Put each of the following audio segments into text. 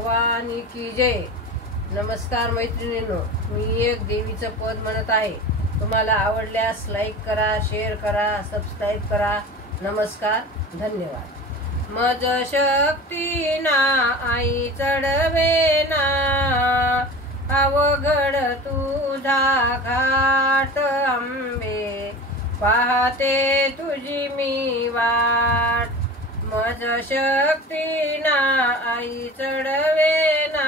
भवानी की जय। नमस्कार मैत्रिणींनो, मी एक देवीचं पद म्हणत आहे। तुम्हाला आवडल्यास लाईक करा, शेअर करा, सबस्क्राईब करा। नमस्कार, धन्यवाद। मज शक्ती ना आई चढवे ना, अवघड तुझा घाट अंबे, पाहते तुझी मी वाट। मज शक्ती ना आई चढवे ना,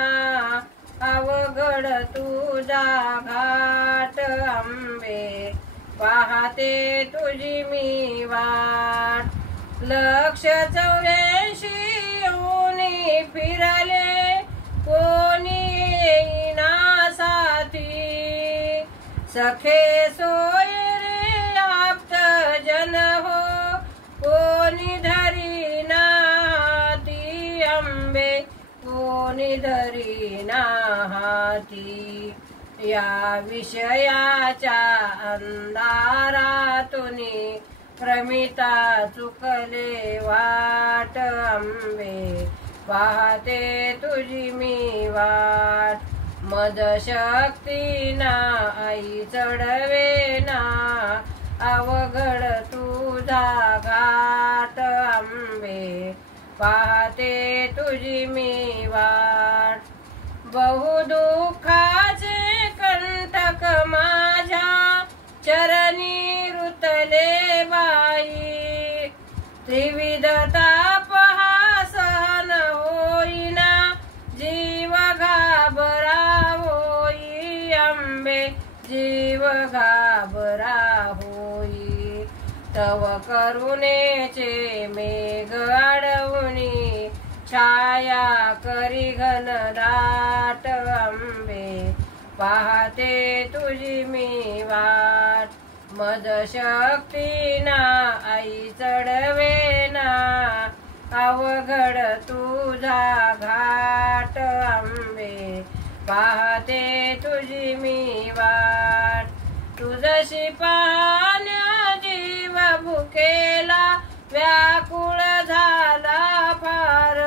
अवघड तुझा घाट अंबे, पाहते तुझी मी वाट। 184 योनी फिरले, कोणी येईना साथी, सखे सोयरे आप्त जन हो, कोणी धरीना हाती अंबे, कोणी धरीना हाती। या विषयाच्या अंधारातून प्रमिता चुकले वाट अंबे, पाहते तुझी मी वाट। मज शक्ती ना आई चढवे ना, अवघड तुझा घाट अंबे, पाहते तुझी मी वाट। बहुदुःखाचे कंटक माझ्या चरणी रुतले बाई, त्रिविध ताप हा सहन होईना, जीव घाबरा होई अंबे, जीव घाबरा होई। तव करुणेचे मेघ अडवुनी, छाया करी घन दाट अंबे, पाहते तुझी मी वाट। मज शक्ती ना आई चढवे ना, अवघड तुझा घाट अंबे, पाहते तुझी मी वाट। तुझशी पाहण्या जीव भुकेला, व्याकुळ झाला फार,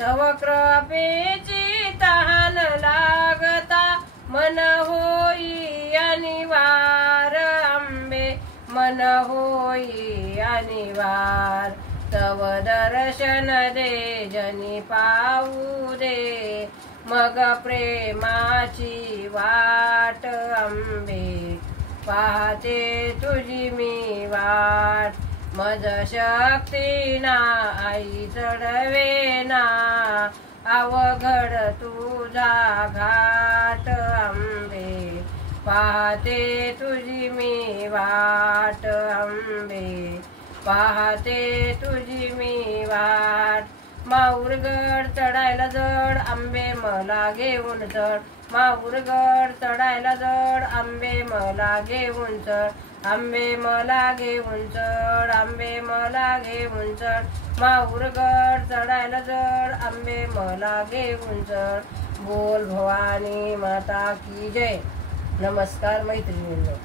तव कृपेची तहान लागता, मन होई अनिवार अंबे, मन होई अनिवार। तव दर्शन दे जनी पाहू दे, मग प्रेमाची वाट अंबे, पाहते तुझी मी वाट। मज शक्ती ना आई चढवे ना, अवघड तुझा घाट अंबे, पाहते तुझी मी वाट अंबे, पाहते तुझी मी वाट। माहुरगड चढायला जड अंबे, मला घेऊन चढ, माहुरगड चढायला जड अंबे, मला घेऊन चढ, अंबे मला घेऊन चढ, अंबे मला घेऊन चढ। माहुरगड चढायला जड अंबे, मला घेऊन चढ। बोल भवानी माता की जय। नमस्कार मैत्रिणींनो।